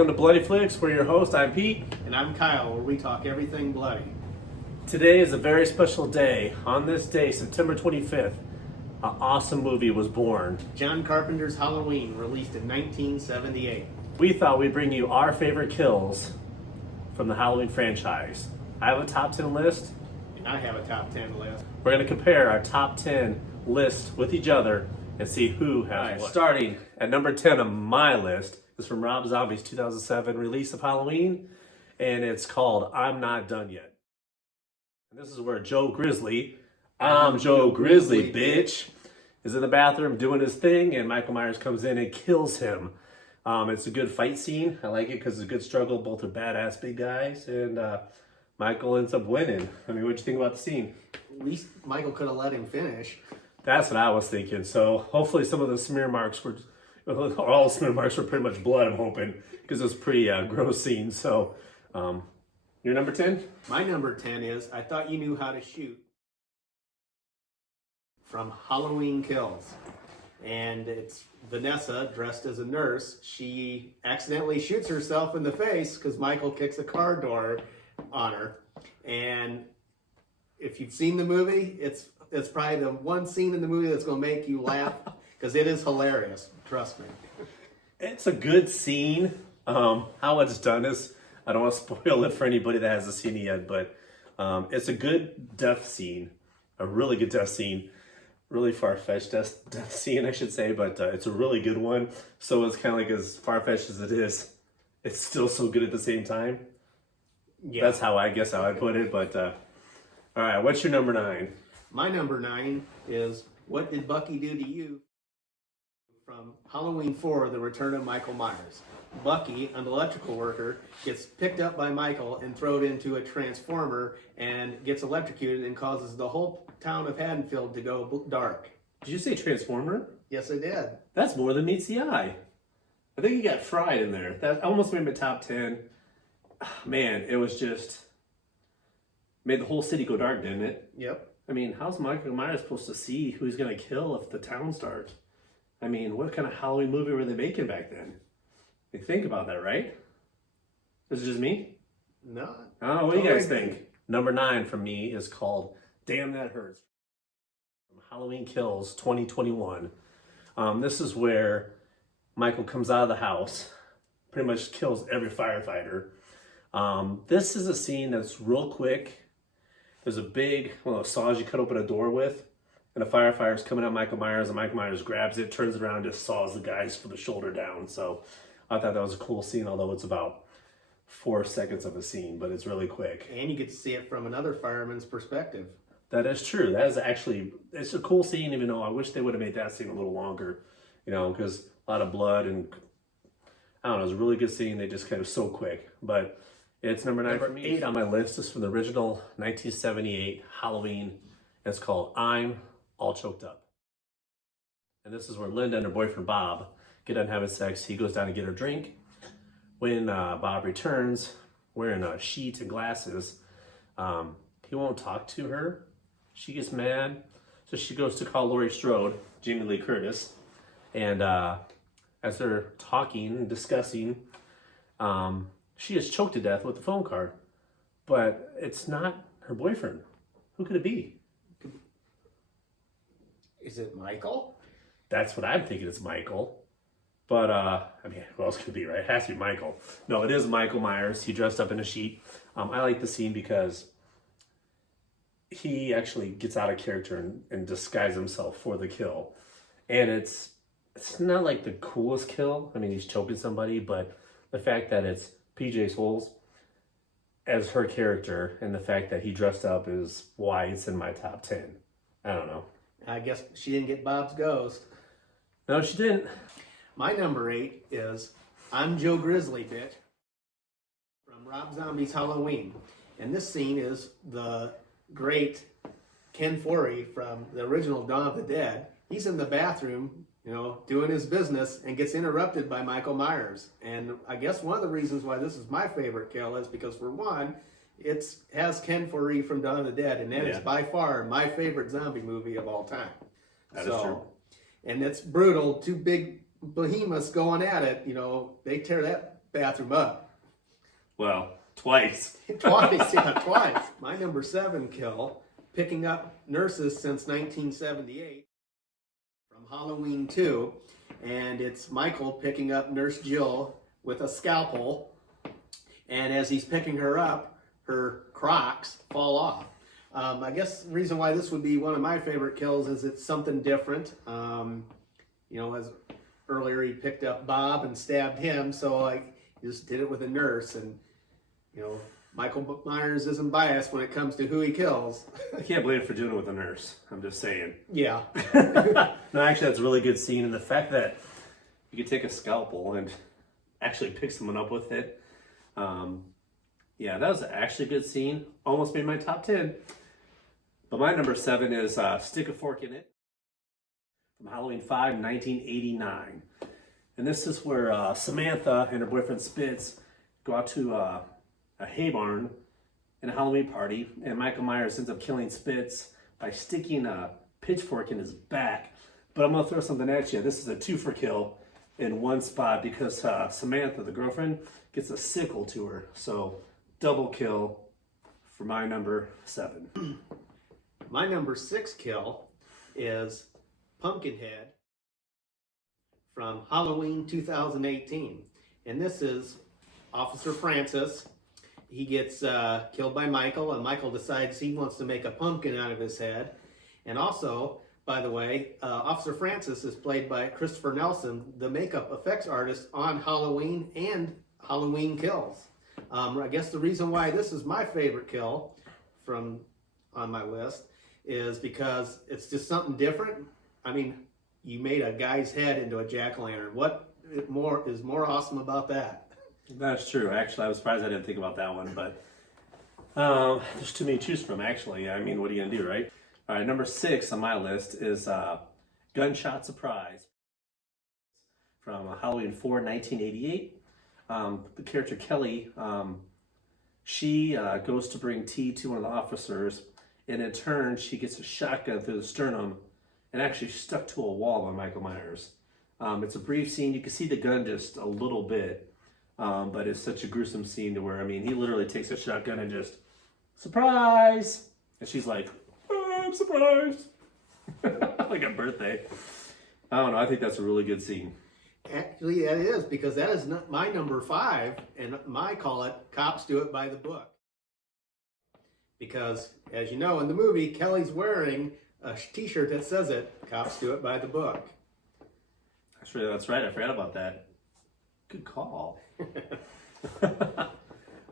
Welcome to Bloody Flicks. We're your host. I'm Pete. And I'm Kyle, where we talk everything bloody. Today is a very special day. On this day, September 25th, an awesome movie was born. John Carpenter's Halloween, released in 1978. We thought we'd bring you our favorite kills from the Halloween franchise. I have a top 10 list. And I have a top 10 list. We're going to compare our top 10 lists with each other and see who has what. Starting at number 10 on my list is from Rob Zombie's 2007 release of Halloween, and it's called I'm Not Done Yet. And this is where Joe Grizzly, I'm Joe Grizzly, bitch, is in the bathroom doing his thing, and Michael Myers comes in and kills him. It's a good fight scene. I like it because it's a good struggle. Both are badass big guys, and Michael ends up winning. I mean, what'd you think about the scene? At least Michael could have let him finish. That's what I was thinking. So hopefully some of the smear marks were, all smear marks were pretty much blood, I'm hoping, because it was a pretty gross scene. So your number 10? My number 10 is I Thought You Knew How to Shoot, from Halloween Kills. And it's Vanessa dressed as a nurse. She accidentally shoots herself in the face because Michael kicks a car door on her. And if you've seen the movie, it's probably the one scene in the movie that's going to make you laugh because it is hilarious. Trust me. It's a good scene. How it's done is, I don't want to spoil it for anybody that hasn't seen it yet, but it's a good death scene, a really good death scene. Really far-fetched death scene, I should say, but it's a really good one. So it's kind of like, as far-fetched as it is, it's still so good at the same time. Yeah. That's how I put it, but all right, what's your number 9? My number 9 is What Did Bucky Do to You? From Halloween 4, The Return of Michael Myers. Bucky, an electrical worker, gets picked up by Michael and thrown into a transformer and gets electrocuted and causes the whole town of Haddonfield to go dark. Did you say transformer? Yes, I did. That's more than meets the eye. I think you got fried in there. That almost made my top 10. Man, it was just made the whole city go dark, didn't it? Yep. I mean, how's Michael Myers supposed to see who he's going to kill if the town's dark? I mean, what kind of Halloween movie were they making back then? You think about that, right? Is it just me? No. I don't know. What do you guys think? Number 9 from me is called Damn That Hurts, from Halloween Kills 2021. This is where Michael comes out of the house, pretty much kills every firefighter. This is a scene that's real quick. There's a big saws you cut open a door with, and a firefighter's coming at Michael Myers, and Michael Myers grabs it, turns it around, and just saws the guys from the shoulder down. So I thought that was a cool scene, although it's about 4 seconds of a scene, but it's really quick. And you get to see it from another fireman's perspective. That is true. That is actually, it's a cool scene, even though I wish they would have made that scene a little longer, because a lot of blood and, I don't know, it was a really good scene. They just kind of so quick, but it's number 9 for me. 8 on my list is from the original 1978 Halloween, and it's called I'm All Choked Up. And this is where Linda and her boyfriend Bob get done having sex. He goes down to get her drink. When Bob returns, wearing a sheet and glasses, he won't talk to her. She gets mad, so she goes to call Laurie Strode, Jamie Lee Curtis, and as they're talking and discussing, she is choked to death with the phone card. But it's not her boyfriend. Who could it be? Is it Michael? That's what I'm thinking. It's Michael. But, I mean, who else could it be, right? It has to be Michael. No, it is Michael Myers. He dressed up in a sheet. I like the scene because he actually gets out of character and disguises himself for the kill. And it's not like the coolest kill. I mean, he's choking somebody, but the fact that it's PJ Souls as her character and the fact that he dressed up is why it's in my top 10. I don't know. I guess she didn't get Bob's ghost. No, she didn't. My number 8 is I'm Joe Grizzly, bitch, from Rob Zombie's Halloween. And this scene is the great Ken Foree from the original Dawn of the Dead. He's in the bathroom, doing his business, and gets interrupted by Michael Myers. And I guess one of the reasons why this is my favorite kill is because, for one, it has Ken Foree from Dawn of the Dead, and that is by far my favorite zombie movie of all time. That is true. And it's brutal. Two big behemoths going at it. They tear that bathroom up. Well, twice. Twice, yeah, twice. My number 7 kill, picking up nurses since 1978 from Halloween 2. And it's Michael picking up Nurse Jill with a scalpel. And as he's picking her up, her Crocs fall off. I guess the reason why this would be one of my favorite kills is it's something different. As earlier he picked up Bob and stabbed him, so I just did it with a nurse. And, Michael Myers isn't biased when it comes to who he kills. I can't blame him for doing it with a nurse. I'm just saying. Yeah. No, actually, that's a really good scene. And the fact that you could take a scalpel and actually pick someone up with it. Yeah, that was actually a good scene. Almost made my top 10. But my number 7 is Stick a Fork in It from Halloween 5, 1989. And this is where Samantha and her boyfriend Spitz go out to a hay barn in a Halloween party, and Michael Myers ends up killing Spitz by sticking a pitchfork in his back. But I'm going to throw something at you. This is a 2-for kill in one spot because Samantha, the girlfriend, gets a sickle to her. So double kill for my number 7. My number 6 kill is Pumpkinhead from Halloween 2018. And this is Officer Francis. He gets killed by Michael, and Michael decides he wants to make a pumpkin out of his head. And also, by the way, Officer Francis is played by Christopher Nelson, the makeup effects artist on Halloween and Halloween Kills. I guess the reason why this is my favorite kill on my list is because it's just something different. I mean, you made a guy's head into a jack-o'-lantern. What is more awesome about that? That's true. Actually, I was surprised I didn't think about that one, but there's too many to choose from, actually. I mean, what are you going to do, right? All right, number 6 on my list is Gunshot Surprise from Halloween 4, 1988. The character Kelly, she goes to bring tea to one of the officers, and in turn, she gets a shotgun through the sternum and actually stuck to a wall by Michael Myers. It's a brief scene. You can see the gun just a little bit. But it's such a gruesome scene to where, I mean, he literally takes a shotgun and just, surprise! And she's like, oh, I'm surprised. Like a birthday. I don't know, I think that's a really good scene. Actually, that is, because that is not my number 5, and I call it Cops Do It by the Book. Because, as you know, in the movie, Kelly's wearing a t-shirt that says it, Cops Do It by the Book. Actually, that's right, I forgot about that. Good call.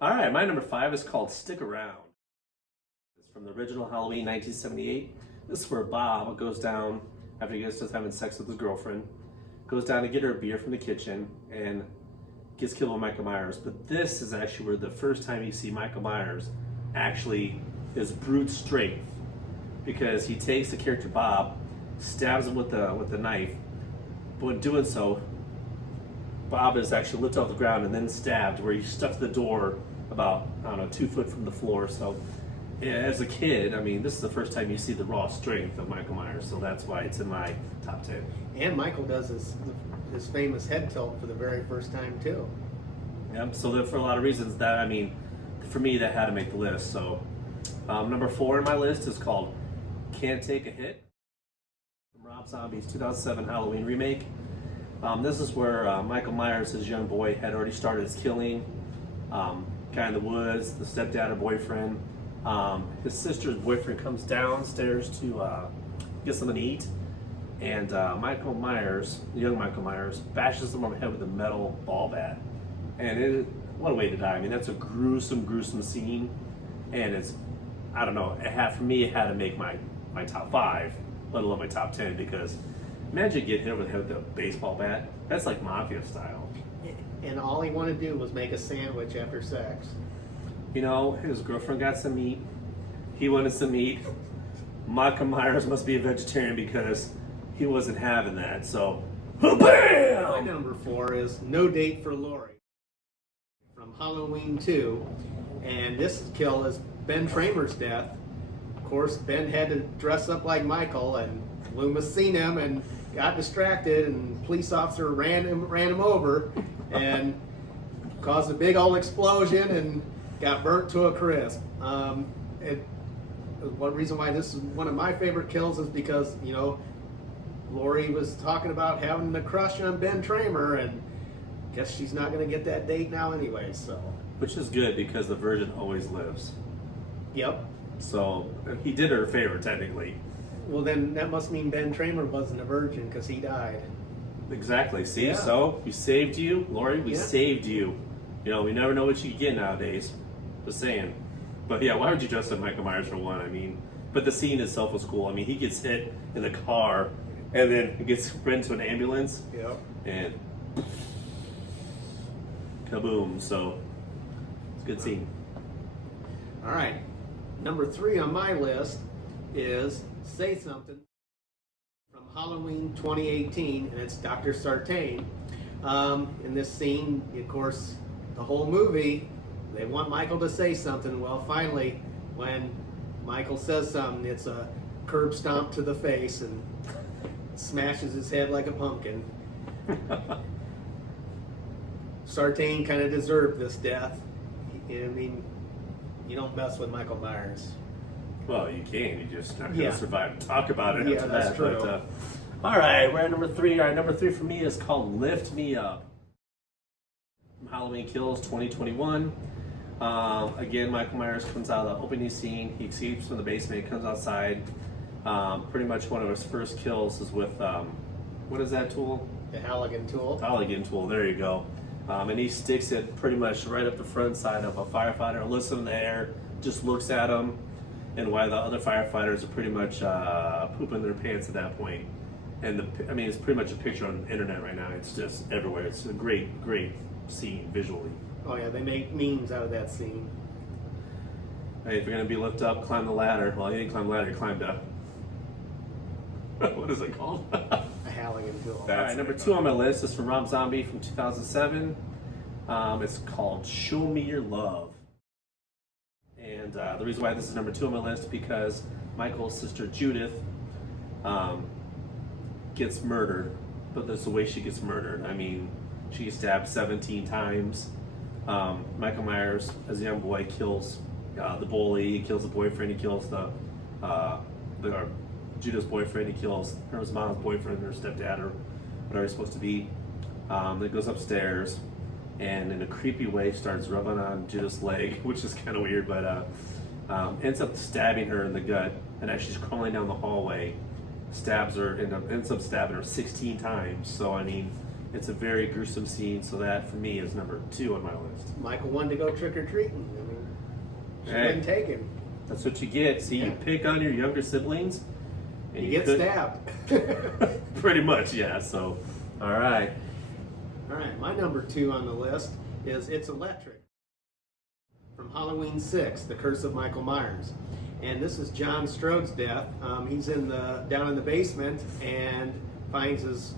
All right, my number 5 is called Stick Around. It's from the original Halloween 1978. This is where Bob goes down after he gets done having sex with his girlfriend, goes down to get her a beer from the kitchen, and gets killed by Michael Myers. But this is actually where the first time you see Michael Myers actually is brute strength, because he takes the character Bob, stabs him with the knife, but in doing so, Bob is actually lifted off the ground and then stabbed, where he's stuck to the door about, 2 foot from the floor. So as a kid, I mean, this is the first time you see the raw strength of Michael Myers, so that's why it's in my top 10. And Michael does his famous head tilt for the very first time, too. Yep, so for a lot of reasons that, I mean, for me, that had to make the list. So number 4 on my list is called Can't Take a Hit from Rob Zombie's 2007 Halloween remake. This is where Michael Myers, his young boy, had already started his killing. Guy in the woods, the stepdad or boyfriend. His sister's boyfriend comes downstairs to get something to eat. And Michael Myers, young Michael Myers, bashes him on the head with a metal ball bat. And what a way to die. I mean, that's a gruesome, gruesome scene. And it's, I don't know, for me, it had to make my top 5, let alone my top 10, because imagine getting hit over the head with a baseball bat. That's like mafia style. And all he wanted to do was make a sandwich after sex. His girlfriend got some meat. He wanted some meat. Michael Myers must be a vegetarian because he wasn't having that. So, bam! My number 4 is No Date for Laurie from Halloween 2. And this kill is Ben Tramer's death. Of course, Ben had to dress up like Michael, and Loomis seen him and got distracted, and police officer ran him over, and caused a big old explosion and got burnt to a crisp. One reason why this is one of my favorite kills is because, you know, Lori was talking about having the crush on Ben Tramer, and guess she's not going to get that date now anyway, so. Which is good because the virgin always lives. Yep. So he did her a favor, technically. Well, then that must mean Ben Tramer wasn't a virgin because he died. Exactly. See, Yeah. so we saved you, Lori. We Yeah. saved you. You know, we never know what you get nowadays. Just saying. But yeah, why would you dress up Michael Myers for one? I mean, but the scene itself was cool. I mean, he gets hit in the car, and then he gets run to an ambulance, Yep. and kaboom. So it's a good scene. All right. Number 3 on my list is Say Something from Halloween 2018, and it's Dr. Sartain. In this scene, of course, the whole movie, they want Michael to say something. Well, finally, when Michael says something, it's a curb stomp to the face and smashes his head like a pumpkin. Sartain kind of deserved this death. I mean, you don't mess with Michael Myers. Well, you can. You just not gonna Yeah. survive to talk about it Yeah, after that's that. true. But, all right, we're at number 3. All right, number 3 for me is called "Lift Me Up" from Halloween Kills 2021. Again, Michael Myers comes out of the opening scene. He escapes from the basement, comes outside. Pretty much one of his first kills is with what is that tool? The Halligan tool. Halligan tool. There you go. And he sticks it pretty much right up the front side of a firefighter, lifts him in the air, just looks at him, and while the other firefighters are pretty much pooping their pants at that point. And I mean, it's pretty much a picture on the internet right now. It's just everywhere. It's a great scene visually. Oh yeah, they make memes out of that scene. Hey, if you're gonna be lifted up, climb the ladder. Well, you didn't climb the ladder, you climbed up. What is it called? A Halligan tool. All right, number 2 on my list is from Rob Zombie from 2007. It's called "Show Me Your Love." And the reason why this is number 2 on my list is because Michael's sister Judith gets murdered, but there's the way she gets murdered. I mean, she gets stabbed 17 times. Michael Myers, as a young boy, kills the bully, he kills the boyfriend, he kills Judith's boyfriend, he kills her mom's boyfriend, her stepdad, or whatever he's supposed to be. Then goes upstairs and in a creepy way starts rubbing on Judith's leg, which is kind of weird, but ends up stabbing her in the gut, and as she's crawling down the hallway, stabs her and ends up stabbing her 16 times. So I mean, it's a very gruesome scene. So that for me is number 2 on my list. Michael wanted to go trick or treating. I mean, she Hey. didn't take him. That's what you get. See, Yeah. you pick on your younger siblings, and You get could- stabbed. Pretty much, yeah. So, all right. All right, my number 2 on the list is It's Electric from Halloween 6, The Curse of Michael Myers. And this is John Strode's death. He's down in the basement and finds his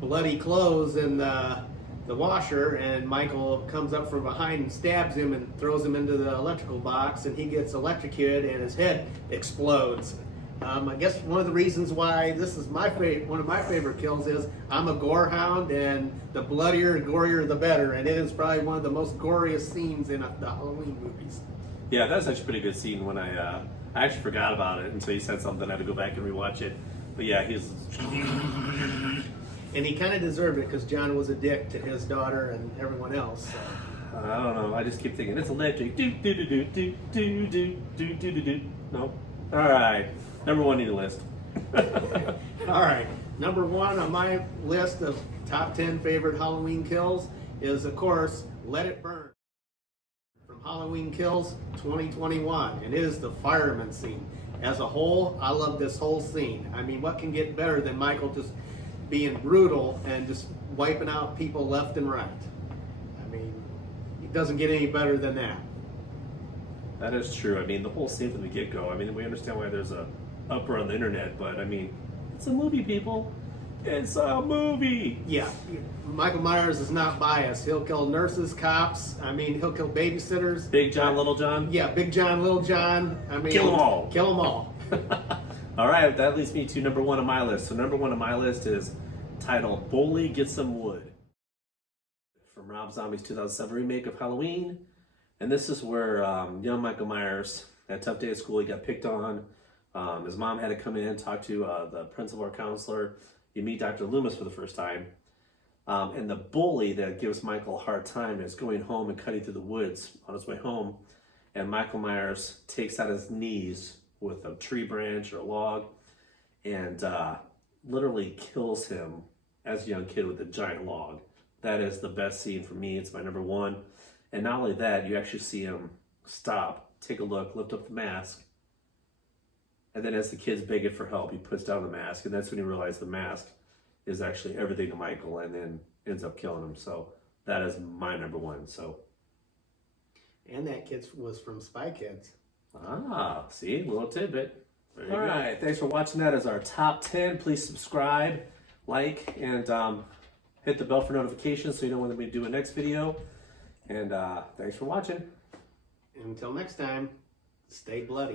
bloody clothes in the washer, and Michael comes up from behind and stabs him and throws him into the electrical box, and he gets electrocuted and his head explodes. I guess one of the reasons why this is one of my favorite kills is I'm a gore hound, and the bloodier and gorier the better, and it is probably one of the most goriest scenes in the Halloween movies. Yeah, that's actually a pretty good scene. When I actually forgot about it until you said something. I had to go back and rewatch it. But yeah, he's And he kind of deserved it because John was a dick to his daughter and everyone else. So. I don't know. I just keep thinking it's electric. Do do do do do do do do do do do. No. All right. Number 1 on the list. All right, number 1 on my list of top 10 favorite Halloween kills is, of course, Let It Burn from Halloween Kills 2021, and it is the fireman scene. As a whole, I love this whole scene. I mean, what can get better than Michael just being brutal and just wiping out people left and right? I mean, it doesn't get any better than that. That is true. I mean, the whole scene from the get-go. I mean, we understand why there's a uproar on the internet, but I mean, it's a movie, people. It's a movie. Yeah, Michael Myers is not biased. He'll kill nurses, cops. I mean, he'll kill babysitters. Big John, Little John. Yeah, Big John, Little John. I mean, Kill 'em all. Kill them all. All right, that leads me to number 1 on my list. So number 1 on my list is titled "Bully Get Some Wood" from from Rob Zombie's 2007 remake of Halloween. And this is where young Michael Myers had a tough day at school. He got picked on. His mom had to come in and talk to the principal or counselor. You meet Dr. Loomis for the first time. And the bully that gives Michael a hard time is going home and cutting through the woods on his way home. And Michael Myers takes out his knees with a tree branch or a log and literally kills him as a young kid with a giant log. That is the best scene for me. It's my number one. And not only that, you actually see him stop, take a look, lift up the mask. And then as the kid's begging for help, he puts down the mask. And that's when you realize the mask is actually everything to Michael and then ends up killing him. So that is my number one. So. And that kid was from Spy Kids. Ah, see, little tidbit. All right, thanks for watching that as our top 10. Please subscribe, like, and hit the bell for notifications so you know when we do a next video. And thanks for watching. Until next time, stay bloody.